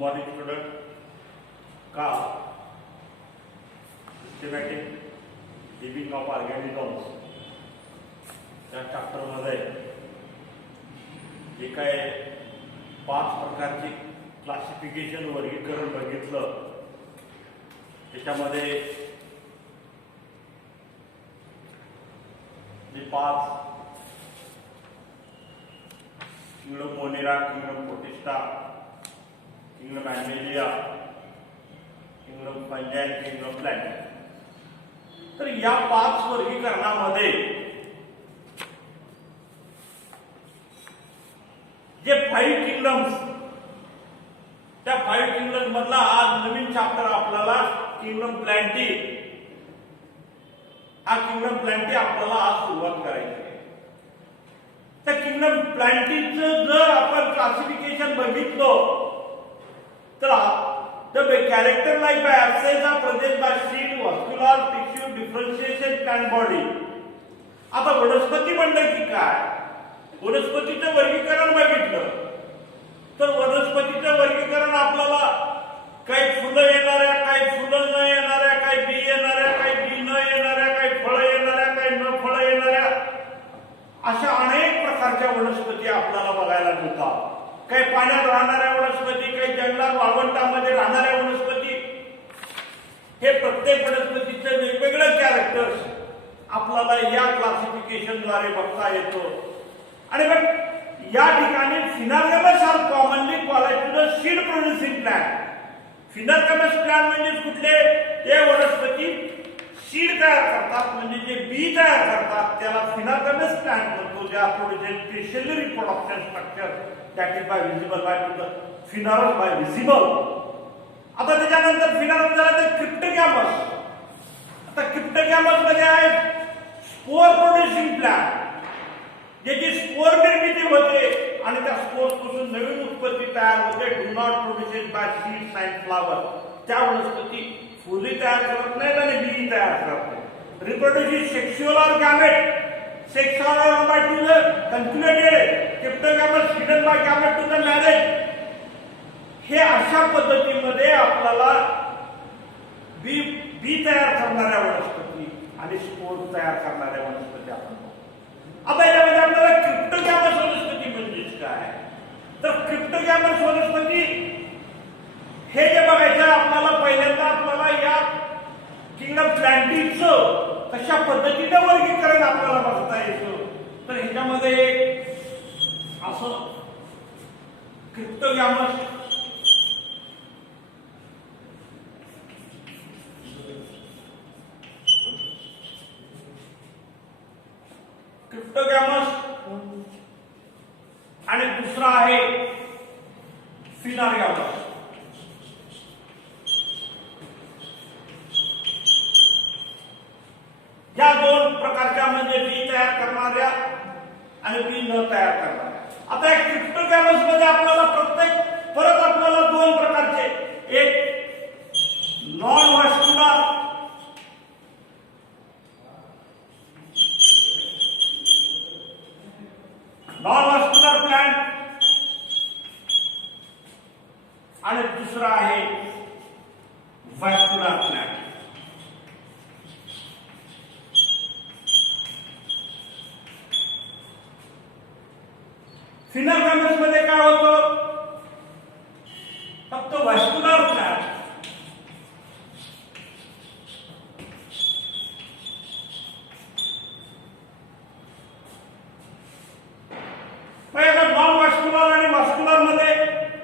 Morning student का systematic living of organisms या चॅप्टरमध्ये जे काय 5 प्रकारचे क्लासिफिकेशन वर्गीकरण बघितलं त्याच्यामध्ये जे 5 kingdom Monera, kingdom protista, kingdom Animalia, kingdom fungi, kingdom plant. तर या 5 वर्गीकरणामध्ये जे 5 किंगडम्स, त्या 5 किंगडम्स मधला आज नवीन चॅप्टर आपल्याला किंगडम प्लॅन्टी, हा किंगडम प्लॅन्टी आपल्याला आज सुरुवात करायची आहे. त्या किंगडम प्लॅन्टीचं जर आपण क्लासिफिकेशन बघितलं तर the characterized by absence of presence by seed, vascular tissue differentiation plant body. आता वनस्पती म्हणलं की काय, वनस्पतीचं वर्गीकरण बघितलं तर वनस्पतीचं वर्गीकरण आपल्याला काही फुलं येणाऱ्या, काही फुलं न येणाऱ्या, काही बी येणाऱ्या, काही बी न येणाऱ्या, काही फळं येणाऱ्या, काही न फळं येणाऱ्या, अशा अनेक प्रकारच्या वनस्पती आपल्याला बघायला मिळतात. काही पाण्यात राहणाऱ्या वनस्पती, काही जंगलात वाळवंटामध्ये राहणाऱ्या वनस्पती, हे प्रत्येक वनस्पतीचे वेगवेगळे कॅरेक्टर्स आपल्याला या क्लासिफिकेशनद्वारे बघता येतो. आणि मग या ठिकाणी phanerogams are commonly called to the seed producing plant. Phanerogams plant म्हणजे कुठले, ते वनस्पती सीड तयार करतात, म्हणजे जे बी तयार करतात त्याला फिनर्गमस प्लांट म्हणतो. जे produce specially reproduction structure that is by visible by the finners by visible. आता त्याच्यानंतर फिनर्स झाला तर क्रिप्टोगॅमस. आता क्रिप्टोगॅमस मध्ये आहे स्पोर प्रोड्युसिंग प्लांट, ज्याची स्पोर निर्मिती होते आणि त्या स्पोर्स पासून नवीन उत्पत्ती तयार होते. Do not produced by seeds and flower. त्या वनस्पती फुले तयार करत नाहीत आणि बी तयार करत नाहीत. Reproduce sexual or gamete. Sexual organ to the concluted, cryptogamous hidden by gamete to the marriage. हे अशा पद्धतीमध्ये आपल्याला बी तयार करणाऱ्या वनस्पती आणि स्पोर तयार करणाऱ्या वनस्पती आपण बघू. आता यामध्ये आपल्याला क्रिप्टोगॅमस वनस्पती म्हणजे काय, तर क्रिप्टोगॅमस वनस्पती हे जे बघायचं आपल्याला, पहिल्यांदा आपल्याला या किंगडम प्लॅन्टीचं कशा पद्धतीने वर्गीकरण आपल्याला बघता येतं. तर ह्याच्यामध्ये असं क्रिप्टोगॅमस, आणि दुसरा आहे फिनर्गमस. या 2 प्रकारच्या म्हणजे बी तयार करणाऱ्या आणि बी न तयार करणाऱ्या. आता एक क्रिप्टोगॅमस मध्ये आपल्याला परत आपल्याला 2 प्रकारचे, एक नॉन व्हॅस्क्युलर प्लांट आणि दुसरा आहे व्हॅस्क्युलर प्लांट. फिनर्गमस मध्ये काय होतं, फक्त व्हॅस्क्युलर प्लांट नॉन व्हॅस्क्युलर आणि व्हॅस्क्युलर मध्ये,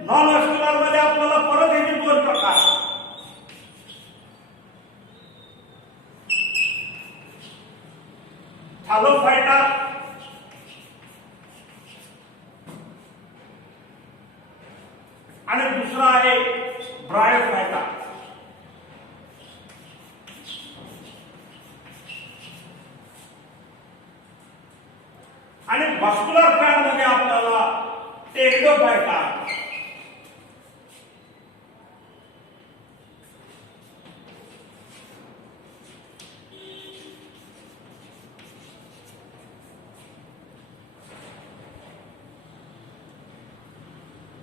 नॉन व्हॅस्क्युलर मध्ये आपल्याला परत याचे 2 प्रकार, थॅलोफायटा आणि दुसरा आहे ब्रायोफायटा. आणि व्हॅस्क्युलर प्लांट मध्ये आपल्याला टेरिडोफायटा,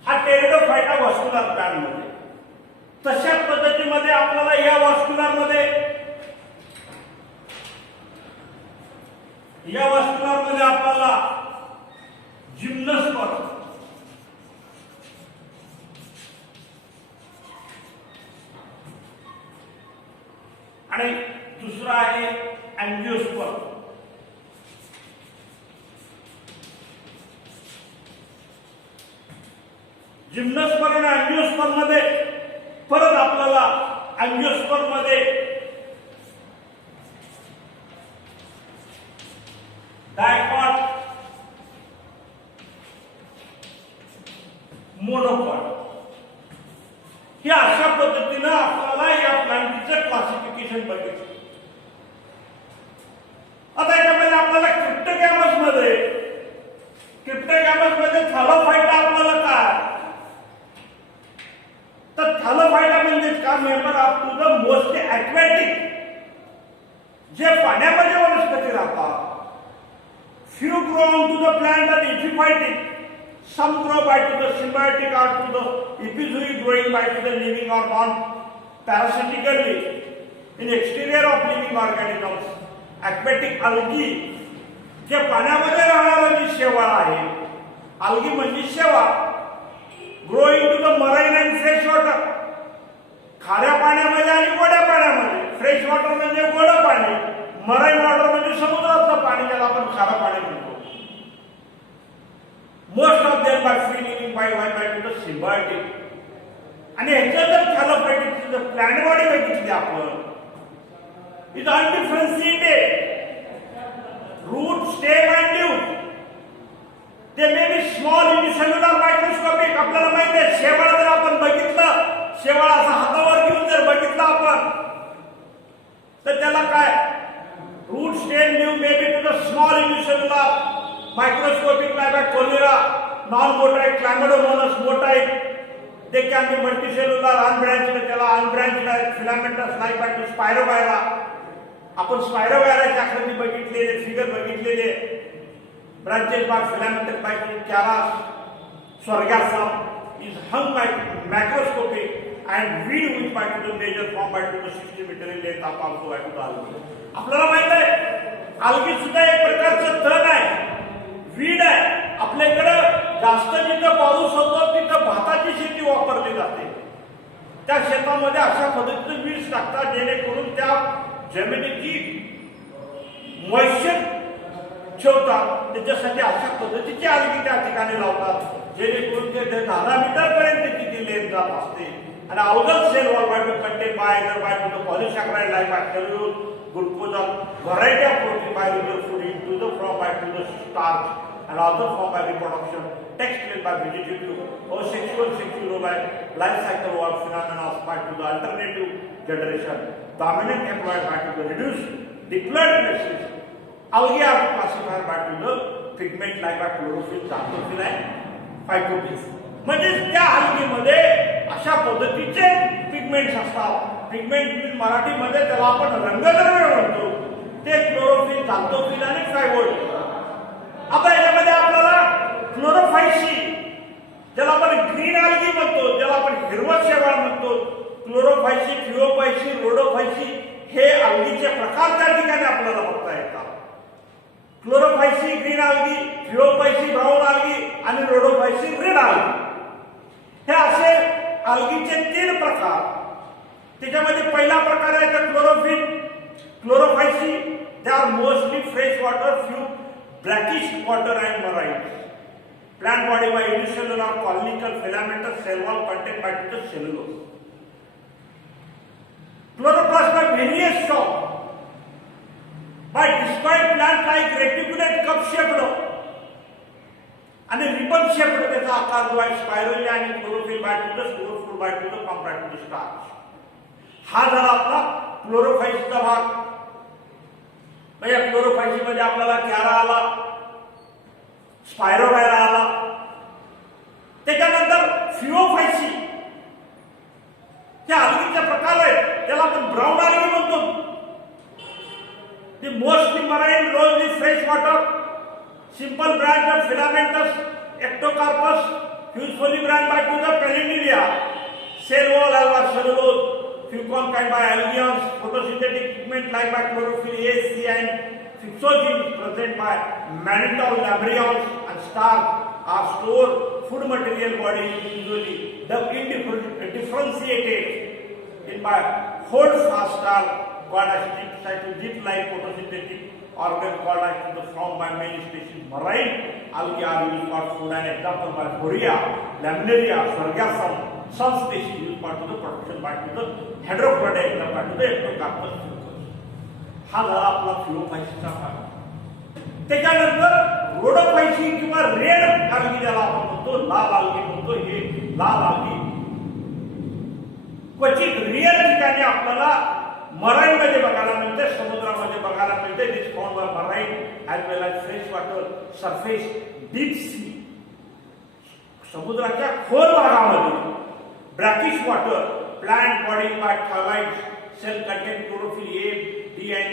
हा टेरिडोफायटा ब्रायोफायटा व्हास्क्युलर प्लॅन मध्ये. तशा पद्धतीमध्ये आपल्याला या व्हास्क्युलर मध्ये आपल्याला जिम्नोस्पर्म आणि दुसरा आहे अँजिओस्पर्म. जिम्नोस्पर्म आणि अँजिओस्पर्म मध्ये परत आपल्याला अँजिओस्पर्म मध्ये डायकॉट, मोनोकॉट हे अशा पद्धतीनं आपल्याला या प्लांटचं क्लासिफिकेशन बघितलं. आता याच्यामध्ये आपल्याला क्रिप्टोगॅमस मध्ये थॅलोफायटा आपल्याला काय, तर थॅलोफायटा म्हणजे का member of to the most aquatic, जे पाण्यामध्ये वनस्पती राहतात. Few grow onto the plant are epiphytic. Some grow by to the symbiotic or to the epizootic, growing by to the living or non-parasitically in exterior of living organisms. Aquatic algae जे पाण्यामध्ये राहणारा जी शेवाळ आहे, algae म्हणजे शेवाळ, growing to the marine and fresh water. खाऱ्या पाण्यामध्ये आणि गोड्या पाण्यामध्ये. फ्रेश वॉटर म्हणजे गोडं पाणी, मराईन वॉटर म्हणजे समुद्रातलं पाणी, ज्याला आपण खारं पाणी म्हणतो. Most of them by free living by to the symbiotic. आणि ह्याचं जर थॅलोफायटिक जर प्लॅंट बॉडी बघितली आपण, is undifferentiated root, stem and leave. ते may be small unicellular microscopic. आपल्याला माहिती आहे शेवाळ जर आपण बघितलं, शेवाळ असा हातावर घेऊन जर बघितलं आपण, तर त्याला काय root, stem, leaf may be to the small unicellular, microscopic like a cholera, non-motoid, chlamydomonas, motoid. They can be multicellular, unbranched, त्याला unbranched like filamentous like by to Spirogyra. आपण Spirogyraची आकृती बघितलेली, फिगर बघितलेली. branches by filamentous by Charas, Swargasum is hung by macroscopic and weed which by to the major form by to the 60 meter in length up also by to the algae. आपल्याला माहित आहे algae सुद्धा एक प्रकारचं तण आहे, weed आहे. आपल्याकडे जास्त जिथं पाऊस होतो तिथं भाताची शेती वापरली जाते. त्या शेतामध्ये अशा पद्धतीने वीज टाकतात जेणेकरून त्या जमिनीची मॉइश्चर ठेवतात. त्याच्यासाठी अशा पद्धतीची algae त्या ठिकाणी लावतात जेणेकरून ते 10 मीटर पर्यंत तिची लेंथ जात असते. आणि अवघड cell wall by to contain by the polysaccharide like by cellulose, glucose, variety of protein biological food into the from by to the starch and other form by reproduction, textile by vegetative or sexual by life cycle or phenomena of by to the alternative generation, dominant employed by to the reduced diploid species. Algae are classified by to the pigment like by chlorophyll, xanthophyll and phytoplankton. म्हणजे त्या algae अशा पद्धतीचे pigments असतात. Pigment मराठीमध्ये त्याला आपण रंगद्रव्य म्हणतो, ते क्लोरोफिल, xanthophyll आणि फायबोइड. आता यामध्ये आपल्याला क्लोरोफायसी, ज्याला आपण ग्रीन algae म्हणतो, ज्याला आपण हिरवा शेवाळ म्हणतो, क्लोरोफायसी, फिओफायसी, रोडोफायसी हे algaeचे प्रकार त्या ठिकाणी आपल्याला बघता येतात. क्लोरोफायसी ग्रीन algae, फिओफायसी ब्राऊन algae आणि रोडोफायसी रेड algae हे असे algaeचे 3 प्रकार. त्याच्यामध्ये पहिला प्रकार आहे तर Chlorophyceae. They are mostly fresh water, few brackish water and marine. Plant body by unicellular, colonial, filamentous, cell wall contain by to the cellulose. Chloroplast by various form by describe plant like reticulate cup shaped आणि ribbon shaped. त्याचा आकार जो आहे spiral आणि chlorophyll by to the store full by to the compact to the starch. हा झाला आपला क्लोरोफायसीचा भाग. या क्लोरोफायसी मध्ये आपल्याला कॅरा आला, स्पायरोगायरा आला. त्याच्यानंतर फिओफायसी त्या algaeचे प्रकार आहेत, त्याला आपण ब्राऊन algae म्हणतो. ती mostly marine, Rosalie fresh water, simple branch of filamentous, Ectocarpus, usefully brand back to the Palindiria, cell wall alba cellulose, fucon kind by alveolus, photosynthetic pigment like by chlorophyll A, C and phyxogen present by mannitol, labrioles and starch are stored food material bodies usually differentiated in by whole fast called as cytosol like photosynthetic organ called as the found by many species. Marine algae are used for food and example by Borea, Laminaria, Sargassum. Some species used part of the production by to the hydrochloride example to the ectocarpus fucus. हा झाला आपला फ्लोफायसीचा भाग. त्याच्यानंतर रोडोफायसी किंवा red algae ज्याला आपण म्हणतो, लाल algae म्हणतो, हे लाल algae क्वचित रिअल ठिकाणी आपल्याला मराईन मध्ये बघायला मिळते, समुद्रामध्ये बघायला मिळते. This found by marine as well as fresh water surface deep sea. समुद्राच्या खोल भागामध्ये brackish water plant body by thalloids cell contain chlorophyll A, D and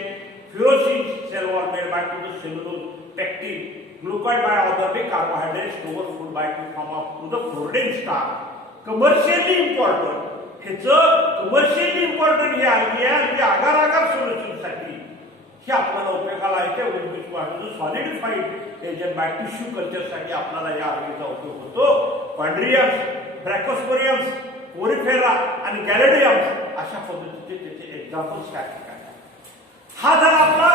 fluorescein cell wall made by to the cellulose pectin glucose by other be carbohydrates store food by to form of to the floridean starch. Commercially important commercially important हे algae आहे आणि आकार आकार सोल्युशनसाठी हे आपल्याला उपयोगाला येते. उद्भिद सॉलिडिफाईड agent by tissue कल्चरसाठी आपल्याला या algaeचा उपयोग होतो. कॉन्ड्रियम्स, ब्रॅकोस्पोरियम्स, पोरिफेरा आणि गॅलेडियम्स अशा पद्धतीचे त्याचे एक्झाम्पल्स त्या ठिकाणी. हा झाला आपला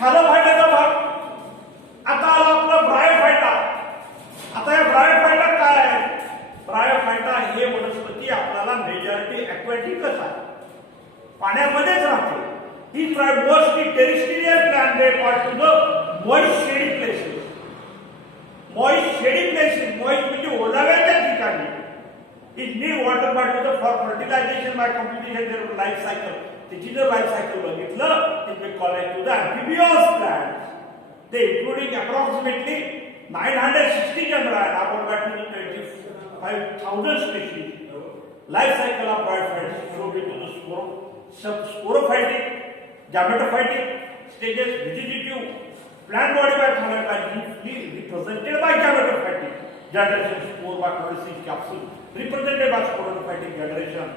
थॅलोफायटाचा भाग. आता आला आपला ब्रायोफायटा. आता या ब्रायोफायटा काय आहे? ब्रायोफायटा हे वनस्पती आपल्याला मेजॉरिटी ॲक्वॅटिकच आहे, पाण्यामध्येच राहते. ही mostly terrestrial plant they part to the moist shady places. Moist shady places, moist म्हणजे ओलाव्याच्या ठिकाणी. It need water by to the for fertilization by completion their life cycle. त्याची जर लाईफ सायकल बघितलं it we call it to the amphibious plant. ते including approximately 960 genera and about 25,000 species. Life cycle of bryophytes show into the sporophytic, gametophytic stages, vegetative, plant body by thalate represented by gametophytic generation, spore by producing capsule represented by sporophytic generation.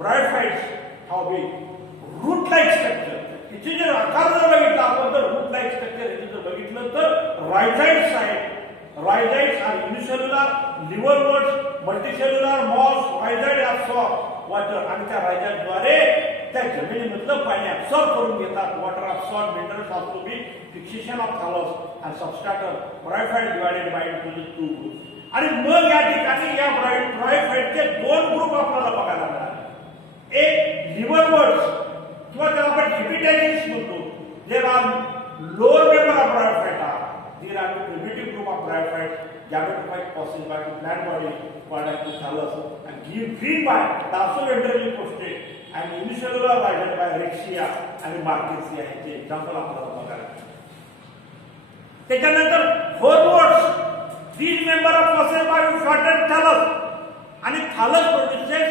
Bryophytes have a root-like structure. इथे जर आकार जर बघितला आपण तर route like structure इथे जर बघितलं तर रायझाइड्स आहेत. Rhizoids are unicellular, liverworts, multicellular, moss, rhizoid absorb water आणि त्या रायझाइडद्वारे त्या जमिनीमधलं पाणी ॲब्सॉर्ब करून घेतात. Water absorb minerals also be fixation of thallus and substratum. Bryophyte divided by two groups. आणि मग या ठिकाणी या ब्रायोफाइटचे दोन ग्रुप आपल्याला बघायला मिळाले. एक लिव्हरवर्ड्स किंवा त्याला आपण हिपिटॅजिस म्हणतो. They are lower member of Bryophyta. They are primitive group of bryophyte gametophyte possess by to plant body called as thallus and give green by dorsiventrally posted and unicellular rhizoid by Riccia आणि मार्केसिया. ह्याचे example आपल्याला बघायला. त्याच्यानंतर hornworts, these member of possess by shorted thallus आणि thallus produces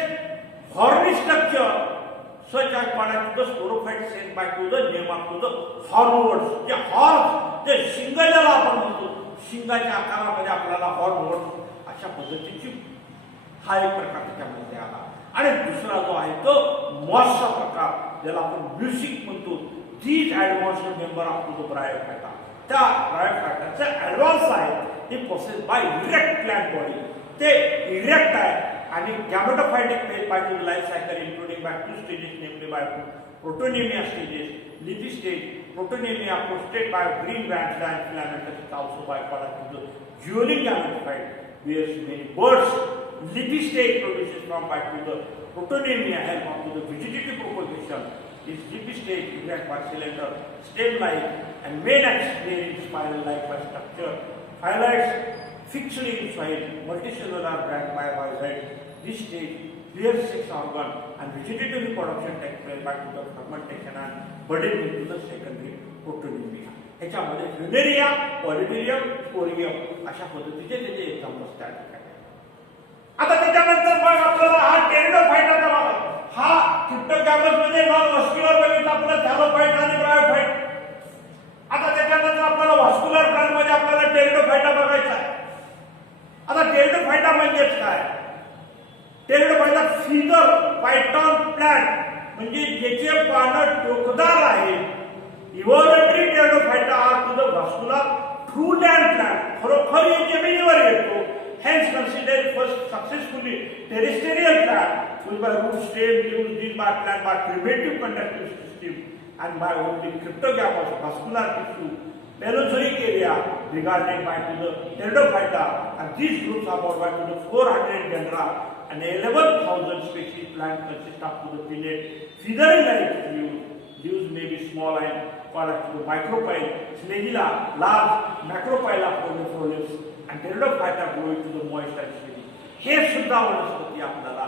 horny structure such as called as the sporophyte cell by to the name of to the hornwords. जे horn जे शिंग ज्याला आपण म्हणतो, शिंगाच्या आकारामध्ये आपल्याला हॉर्नवर्ड्स अशा पद्धतीची हा एक प्रकार त्याच्यामध्ये आला. आणि दुसरा जो आहे तो मॉसचा प्रकार ज्याला आपण म्युसिक म्हणतो. These advance member of to the Bryophyta. त्या ब्रायोफायटाचे ॲडव्हान्स आहे. हे process by erect plant body. ते इरेक्ट आहे आणि gametophytic phase by to life cycle including by two stages namely by protonema stages, leafy stage, protonema prostrate by green ग्रॅन्ड्स and filamentous also by called to the juvenile gametophyte wears many birds. Leafy stage produces from by to the protonema help of to the vegetative propagation. This lippy stage is by cylinder, stem-like and main axis in spiral-like by structure. Phyllodes fixed in soil, multicellular branch by rhizoid. This stage clears 6 organ and vegetative reproduction takes place by to the fermentation and budding into the secondary protonemia. ह्याच्यामध्ये फ्युनेरिया, पॉलिटेरियम, स्पोरियम अशा पद्धतीचे त्याचे examples त्या ठिकाणी. आता त्याच्यानंतर मग आपल्याला हा टेरिडोफाइटाचा भाग. हा क्रिप्टोकॅम्पस मध्ये नॉन व्हॅस्क्युलर बघितलं आपल्याला थॅलोफाइट आणि ब्रायोफाइट. आता त्याच्यानंतर आपल्याला व्हॅस्क्युलर प्लांट मध्ये आपल्याला टेरिडोफाइटा बघायचा आहे. आता टेरिडोफायटा म्हणजेच काय? टेरिडोफायटा फिदर पायथॉन प्लांट म्हणजे ज्याचे पानं टोकदार आहेत. इव्हॉल्युटरी टेरिडोफायटा हा तुझं व्हास्क्युलर ट्रू लँड प्लांट खरोखर जमिनीवर येतो. Hence considered first successfully terrestrial plant which by root stem leaves these by plant by primitive conductive system and by only cryptogamy vascular tissue Mesozoic area regarded by to the Pteridophyta, and these groups are about by to the 400 genera and 11,000 species plant consist of to the pinnate feathery like leaves. Leaves may be small and called as the micropyle, flagella, large macrophylla proliferates, and Pteridophyta grow into the moist and shady. हे सुद्धा वनस्पती आपल्याला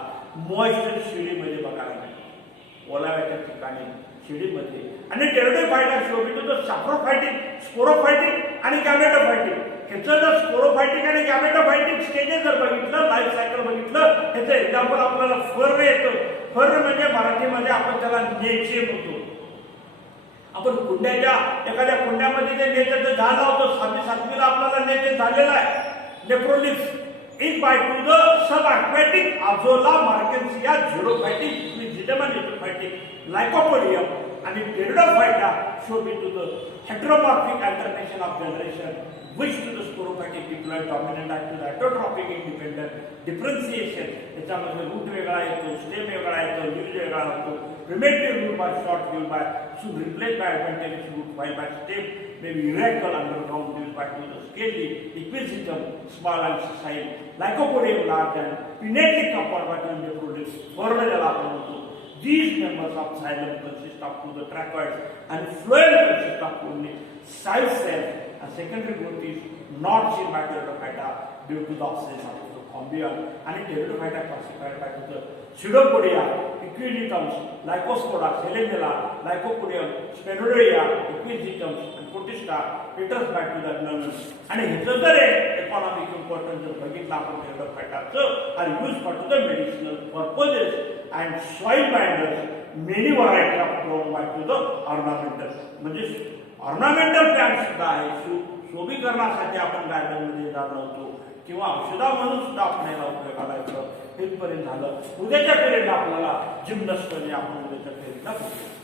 moist आणि शिडीमध्ये बघायला मिळते, ओलाव्याच्या ठिकाणी शिडीमध्ये. आणि Pteridophyta शोभितो तर सॅप्रोफायटिक, स्पोरोफायटिक आणि गॅमेटोफायटिक. ह्याचं जर स्पोरोफायटिक आणि गॅमेटोफायटिक स्टेजेस जर बघितलं, लाईफ सायकल बघितलं, ह्याचं एक्झाम्पल आपल्याला फर्र येतं. फर्र म्हणजे मराठीमध्ये आपण त्याला नेचे म्हणतो. आपण कुंड्याच्या एखाद्या कुंड्यामध्ये ते नेचेचं झाड लावतो. 7वीला आपल्याला नेचे झालेलं आहे. नेफ्रोलिप्स is by to the subaquatic Azolla markensia xerophytic with Zidamaniophytic Lycopodium and Pteridophyta show be to the heteromorphic alternation of generation which to the sporophytic diploid dominant and to the heterotrophic independent differentiation. याच्यामध्ये route वेगळा येतो, stem वेगळा येतो, leave वेगळा होतो. Primitive root by short leaf by should replace by adventitious root while by stem may be irregular underground leaves by to the scaly equisetum small and sessile Lycopodium large and pinnately covered by the nephrolis. Further development. These members of xylem consist of to the trachoids and phloem consist of only side cells. And secondary growth is not seen by Pteridophyta due to the absence of the combium. And Pteridophyta classified by the Pseudopodia, Equisetums, Lycospora, Selenella, Lycopodium, Sphenuria, Equisetums, and Protista, Peters by to the Gnomes. And ह्याचं जर economic importance जर बघितलं आपण Pteridophytaचं are used for the medicinal purposes and soil binders. Many variety of grown by to the ornamental. म्हणजे ornamental plant सुद्धा आहे. शोभीकरणासाठी आपण गार्डनमध्ये जाणवतो किंवा औषधा म्हणून सुद्धा आपण याला उपयोगाला येतो. हेपर्यंत झालं. उद्याच्या पिरियडला आपल्याला जिम्नस्टमध्ये आपण उद्याच्या पिरियडला बघू.